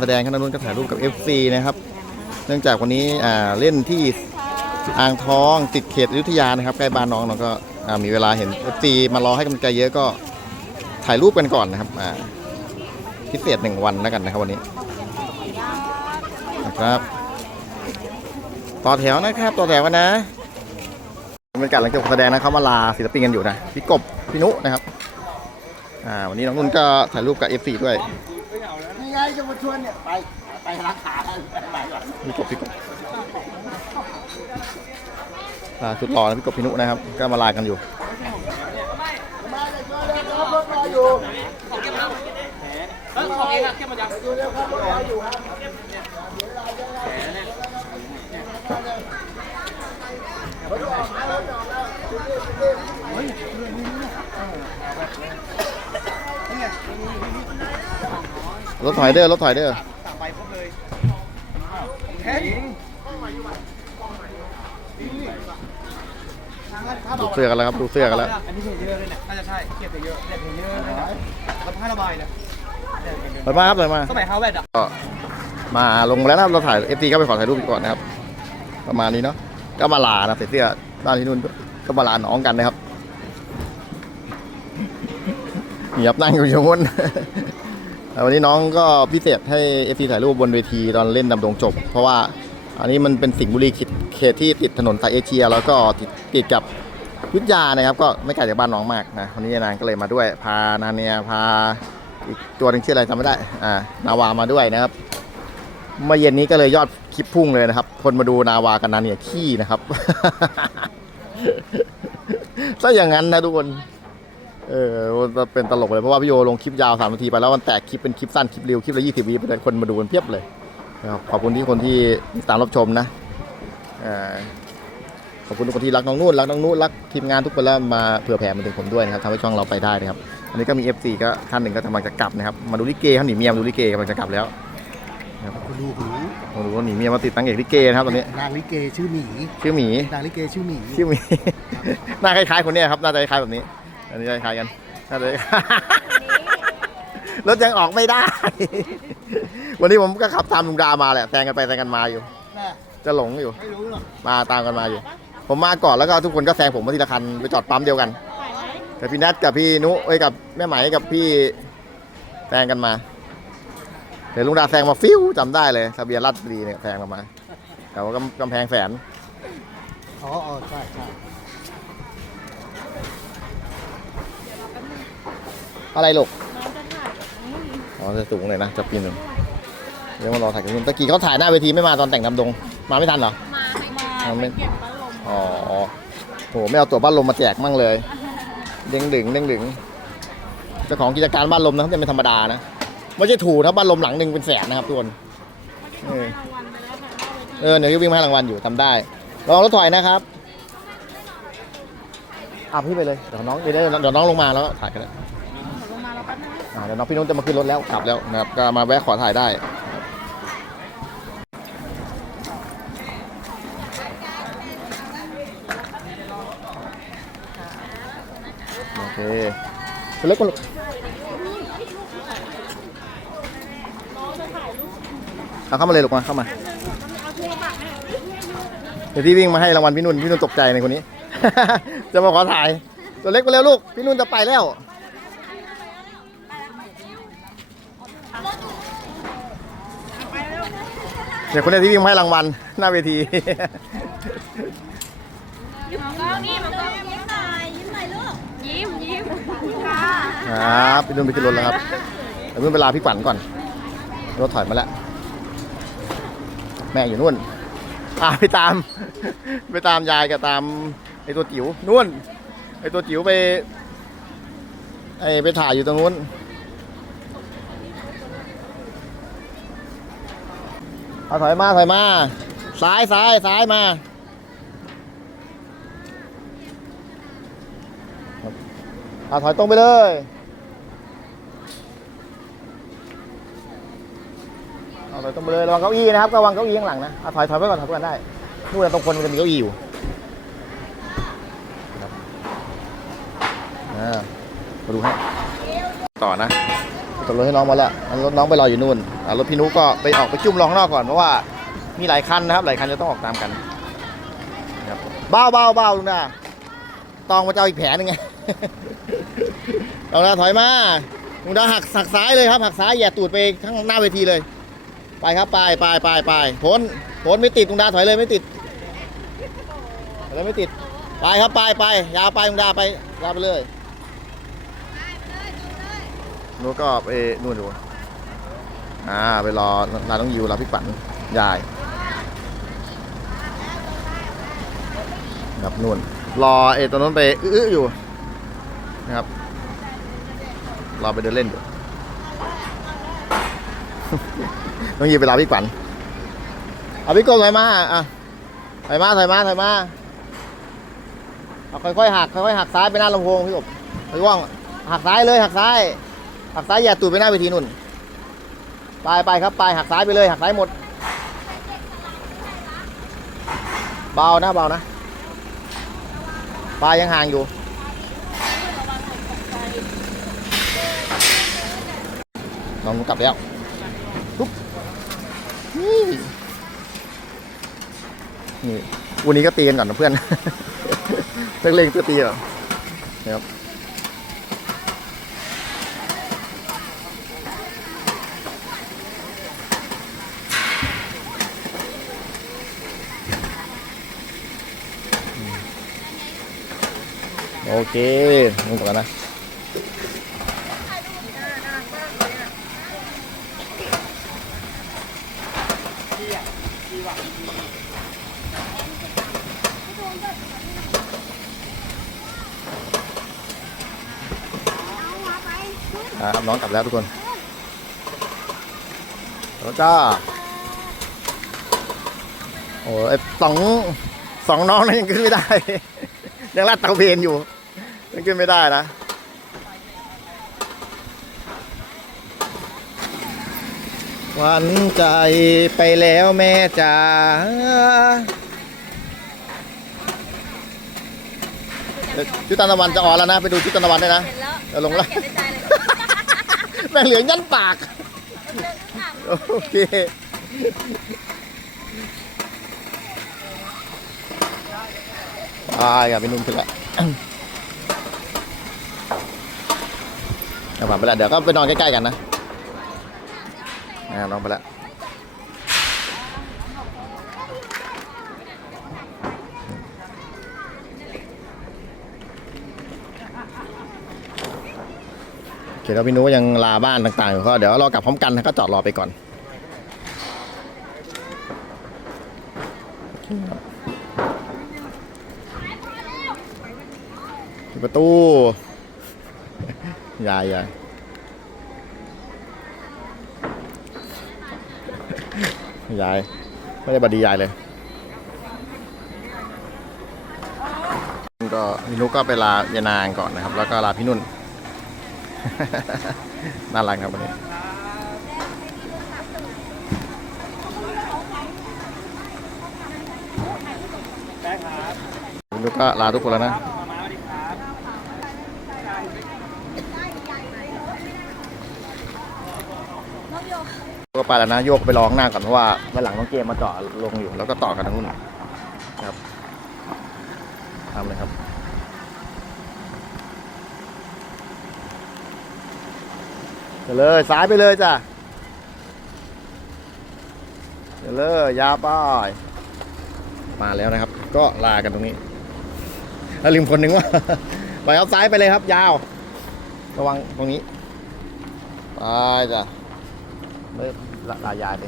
แสดงคณะนุ่นก็ถ่ายรูปกับ FC นะครับ เนื่องจากวันนี้เล่นที่อ่างทองติดเขตอยุธยานะครับใกล้บ้านน้องเราก็มีเวลาเห็น FC มารอให้กำลังใจเยอะก็ถ่ายรูปกันก่อนนะครับพิเศษหนึ่งวันแล้วกันนะครับวันนี้นะครับต่อแถวนะครับต่อแถวกันนะบรรยากาศหลังจบแสดงนะเขามาลาศิลปินกันอยู่นะพี่กบพี่นุนะครับอ่าวันนี้น้องนุ่นก็ถ่ายรูปกับ FC ด้วย ไงจะมาชวนเนี่ย ไป ไปร้านขาไปก่อนพี่กบพี่กบลาสุดหล่อนะพี่กบพี่นุนะครับ ก็มาลากันอยู่มาเลยมาเลยครับรถรออยู่อยู่เร็วครับรถรออยู่ครับรถออกแล้วรถออกแล้ว รถถอยเด้อรถถอยเด้อดูเสื้อกันแล้วครับดูเสื้อกันแล้วอันนี้เพลเยอร์เลยเนี่ยน่าจะใช่เกียร์เพลเยอร์เนี่ยเพลเยอร์เลยนะแล้วผ้าระบายเนี่ยถอยมาครับถอยมาสมัยฮาวเวิร์ดอะก็มาลงแล้วนะครับเราถ่ายเอฟซีก็ไปขอถ่ายรูปก่อนนะครับ ประมาณนี้เนาะก็มาลานะใส่เสื้อบ้านที่นู่นก็มาลาน้องกันนะครับ นี่ครับนั่งอยู่อย่างนวันนี้น้องก็พิเศษให้เอฟซีถ่ายรูปบนเวทีตอนเล่นดำดงจบ เพราะว่าอันนี้มันเป็นสิงห์บุรีเขตที่ติดถนนสายเอเชีย แล้วก็ติดติดกับยุทธยานะครับ ก็ไม่ไกลจากบ้านน้องมากนะวันนี้นางก็เลยมาด้วย พานาเนียพาอีกตัวหนึ่งชื่ออะไรจำไม่ได้อ่านาวามาด้วยนะครับเมื่อเย็นนี้ก็เลยยอดคลิปพุ่งเลยนะครับ คนมาดูนาวากันนาเนียขี้นะครับถ้าอย่างนั้นนะทุกคน เออมันเป็นตลกเลยเพราะว่าพี่โยลงคลิปยาวสามนาทีไปแล้วมันแตกคลิปเป็นคลิปสั้นคลิปเร็วคลิปละยี่สิบวิไปเลยคนมาดูกันเพียบเลยนะครับขอบคุณที่คนที่ติดตามรับชมนะเอ่อขอบคุณทุกคนที่รักน้องนุ่นรักน้องนุ่นรักทีมงานทุกคนแล้วมาเผื่อแผ่มาถึงผมด้วยนะครับทำให้ช่องเราไปได้นะครับอันนี้ก็มี FC ก็ท่านหนึ่งก็กำลังจะกลับนะครับมาดูลิเกเขาหนีเมียมาดูลิเกกำลังจะกลับแล้วคุณดูหูมาดูว่าหนีเมียมาติดตั้งเอกลิเกนะครับตอนนี้นางลิเกชื่อหมีชื่อหมีนางลิเกชื่อหมีชื่อหมีหน้าคล้ายๆคนเนี้ยครับหน้าจะคล้ายๆแบบนี้ อันนี้จะคล้ายๆกันหน้าจะคล้ายรถยังออกไม่ได้ วันนี้ผมก็ขับตามลุงดามาแหละแซงกันไปแซงกันมาอยู่แม่จะหลงอยู่ ไม่รู้หรอกมาตามกันมาอยู่ ผมมาก่อนแล้วก็ทุกคนก็แซงผมมาทีละคันไปจอดปั๊มเดียวกันแต่พี่นัทกับพี่นุเอ้ยกับแม่ไหมกับพี่แซงกันมา เดี๋ยวลุงดาแซงมาฟิวจำได้เลยทะเบียนรัดบุรีเนี่ยแซงมามา แต่ว่ากำกำแพงแสน อ๋ออ๋อใช่ใช่ อะไรลูกอ๋อจะสูงเลยนะจะปีนหนึ่งเดี๋ยวมารอถ่ายกันนู่นตะกี้เขาถ่ายหน้าเวทีไม่มาตอนแต่งดำดง มาไม่ทันเหรอ มาไม่ไปเก็บพัดลมอ๋อโหไม่เอาตัวบ้านลมมาแจกมั่งเลยเด้งดึงเด้งดึงเจ้าของกิจการบ้านลมนะครับจะเป็นธรรมดานะไม่ใช่ถูกนะบ้านลมหลังหนึ่งเป็นแสนนะครับทุกคนเออรางวัลไปแล้วค่ะหน้าเวทีเออเดี๋ยวจะวิ่งมาให้รางวัลอยู่ทำได้ลองรถถอยนะครับอาพี่ไปเลยเดี๋ยวน้องเดี๋ยวเดี๋ยวน้องลงมาแล้วก็ถ่ายกันเลย อ่าเดี๋ยวน้องพี่นุ้นจะมาขึ้นรถแล้วกลับแล้วนะครับก็มาแวะขอถ่ายได้โอเคคนเล็กคนเล็กเอาเข้ามาเลยลูกมาเข้ามา เดี๋ยวพี่วิ่งมาให้รางวัลพี่นุ่นพี่นุ่นตกใจในคนนี้ จะมาขอถ่าย ตัวเล็กไปเร็วลูก พี่นุ่นจะไปแล้ว ดี๋ยวคนนี้ที่วิ่งมาให้รางวัลหน้าเวทีก็นี่มันก็ยิ้มหน่อยยิ้มหน่อยลูก ยิ้มยิ้มค่ะครับพี่นุ่นไปขึ้นรถแล้วครับเดี๋ยวนุ่นไปลาพี่ขวัญก่อน รถถอยมาแล้ว แม่อยู่นู่นอาไปตาม ไปตามยายกับตามไอตัวจิ๋วนู่นไอตัวจิ๋วไปไอไปถ่ายอยู่ตรงนู้น เอาถอยมาถอยมาซ้ายซ้ายซ้ายมาเอาถอยตรงไปเลยเอาถอยตรงไปเลยระวังเก้าอี้นะครับระวังเก้าอี้ข้างหลังนะเอาถอยถอยไปก่อนถอยไปก่อนได้นู่นนะตรงคนมันจะมีเก้าอี้อยู่ครับอ่ามาดูให้ต่อนะตกรถให้น้องมาแล้วอันรถน้องไปรออยู่นู่นอ่า รถพี่นุก็ไปออกไปจุ่มรอข้างนอกก่อนเพราะว่ามีหลายคันนะครับ หลายคันจะต้องออกตามกันนะครับเบ้าเบ้าเบ้าลุงดาตองมาจะเอาอีกแผลหนึงไงลุงดาถอยมาลุงดาหักหักซ้ายเลยครับหักซ้ายแหย่ตูดไปข้างหน้าเวทีเลย ไปครับไปไปไปไปพ้นพ้นไม่ติดลุงดาถอยเลยไม่ติดถอยเลยไม่ติด ไปครับไปไปยาวไปลุงดาไปยาวไปเลยนู้นก็ไปนู่นดู อ่าไปรอร้านต้องยิวรอพี่ปันยายครับนู่น รอไอ้ตัวนู้นไปอื้ออยู่นะครับรอไปเดินเล่นอยู่ต้องยิวไปรอพี่ปันเอาพี่โก้ถอยมาอะถอยมาถอยมาถอยมาเอาค่อยๆหักค่อยๆหักซ้ายไปหน้าลำโพงพี่กบพี่ว่องหักซ้ายเลยหักซ้ายหักซ้ายอย่าตูดไปหน้าเวทีนุ่น ไปไปครับไปหักซ้ายไปเลยหักซ้ายหมด เบานะเบานะปลายังห่างอยู่ น้องกลับแล้วปุ๊บนี่นี่วันนี้ก็ตีกันก่อนนะเพื่อนเล็กเล่งตัวตีก่อนนะครับ โอเคลงก่อนนะครับน้องกลับแล้วทุกคนแล้วจ้าโอ้ยสองสองน้องนั้นยังขึ้นไม่ได้ ยังลาดเตาเพนอยู่ ยังขึ้นไม่ได้นะ หวันใจไปแล้วแม่จ๋าเดี๋ยวชุดตะวันจะออนแล้วนะ ไปดูชุดตะวันด้วยนะเห็นแล้วเดี๋ยวลงแล้วเก็บในใจเลยแม่งเหลืองยันปากโอเคอ่าอย่าไปนุ่มขึ้นละ เอาผ่านไปแล้วเดี๋ยวก็ไปนอนใกล้ๆกันนะอ่านอนไปแล้วโอเคแล้วพี่นุ้ยังลาบ้านต่างๆอยู่ก็เดี๋ยวรอกลับพร้อมกันนะก็จอดรอไปก่อนประตู ยายยายยายไม่ได้บัดดียายเลย ก็พี่นุกก็ไปลายานางก่อนนะครับ แล้วก็ลาพี่นุ่น น่ารักครับวันนี้พี่นุกก็ลาทุกคนแล้วนะ ก็ไปแล้วนะโยกไปรอข้างหน้าก่อนเพราะว่าด้านหลังน้องเกมมาเจาะลงอยู่ แล้วก็ต่อกันทางนู้นครับทำเลยครับไปเลยซ้ายไปเลยจ้ะไปเลยยาป้ายมาแล้วนะครับ ก็ลากันตรงนี้แล้วลืมคนหนึ่งว่าไปเอาซ้ายไปเลยครับ ยาว ระวังตรงนี้ไปจ้ะ ไม่ละลายายไป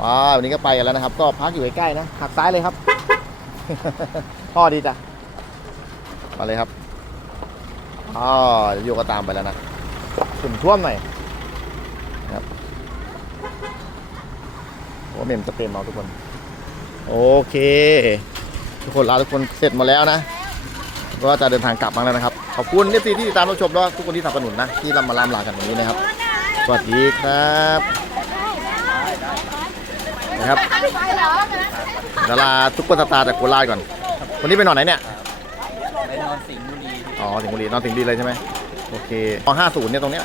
ว้าววันนี้ก็ไปกันแล้วนะครับ ก็พักอยู่ใกล้ๆนะหักซ้ายเลยครับ พ่อดีจ้ะมาเลยครับอ๋อเดี๋ยวโยกก็ตามไปแล้วนะขุ่นท่วมหน่อยนะครับโอ้เมมจะเต็มเอาทุกคน โอเค ทุกคนลาทุกคนเสร็จหมดแล้วนะ ก็จะเดินทางกลับมาแล้วนะครับ ขอบคุณเอฟซีที่ติดตามรับชมแล้วทุกคนที่สนับสนุนนะ ที่เรามาล่ำลากันวันนี้นะครับ สวัสดีครับ นะครับดาราทุกคนสตาร์จากโคราชก่อน วันนี้ไปนอนไหนเนี่ยไปนอนสิงห์บุรีอ๋อสิงห์บุรีนอนสิงห์บุรีเลยใช่ไหมโอเคอ๋อห้าศูนย์เนี่ยตรงเนี้ย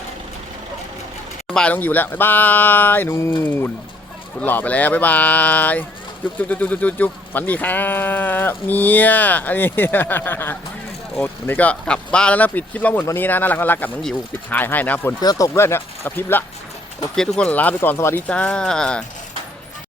บายน้องยิวแล้วบ๊ายบายนู่นคุณหล่อไปแล้วบ๊ายบายจุ๊บจุ๊บจุ๊บจุ๊บจุ๊บจุ๊บฝันดีครับเมียอันนี้โอ้วันนี้ก็กลับบ้านแล้วนะปิดคลิปล้อหมุนวันนี้นะน่ารักน่ารักกับน้องหยิวปิดท้ายให้นะฝนก็จะตกด้วยนะกระพริบละโอเคทุกคนลาไปก่อนสวัสดีจ้า